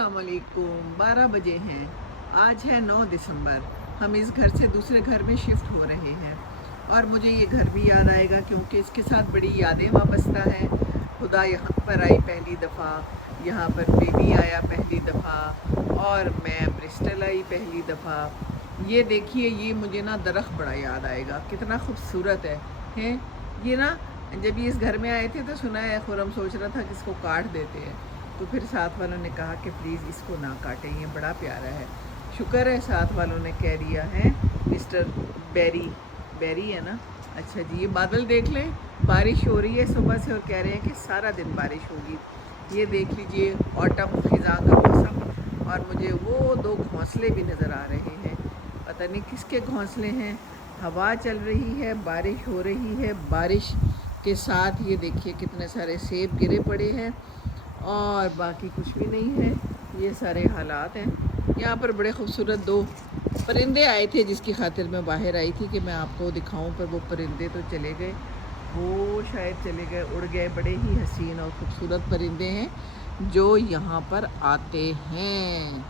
अस्सलामुअलैकुम। 12 बजे हैं। आज है 9 दिसंबर। हम इस घर से दूसरे घर में शिफ्ट हो रहे हैं और मुझे ये घर भी याद आएगा क्योंकि इसके साथ बड़ी यादें वाबस्ता हैं। खुदा यहाँ पर आई पहली दफ़ा, यहाँ पर बेबी आया पहली दफ़ा और मैं ब्रिस्टल आई पहली दफ़ा। ये देखिए, ये मुझे ना दरख्त बड़ा याद आएगा, कितना खूबसूरत है। ये ना जब ये इस घर में आए थे तो सुना है खुरम सोच रहा था कि इसको काट देते हैं, तो फिर साथ वालों ने कहा कि प्लीज़ इसको ना काटें, ये बड़ा प्यारा है। शुक्र है साथ वालों ने कह दिया है। मिस्टर बेरी है ना। अच्छा जी, ये बादल देख लें, बारिश हो रही है सुबह से और कह रहे हैं कि सारा दिन बारिश होगी। ये देख लीजिए, ऑटम ख़िज़ां का मौसम, और मुझे वो 2 घोंसले भी नज़र आ रहे हैं। पता नहीं किसके घोंसले हैं। हवा चल रही है, बारिश हो रही है। बारिश के साथ ये देखिए कितने सारे सेब गिरे पड़े हैं और बाकी कुछ भी नहीं है। ये सारे हालात हैं। यहाँ पर बड़े खूबसूरत 2 परिंदे आए थे जिसकी खातिर मैं बाहर आई थी कि मैं आपको दिखाऊं, पर वो परिंदे तो चले गए, वो शायद चले गए, उड़ गए। बड़े ही हसीन और खूबसूरत परिंदे हैं जो यहाँ पर आते हैं।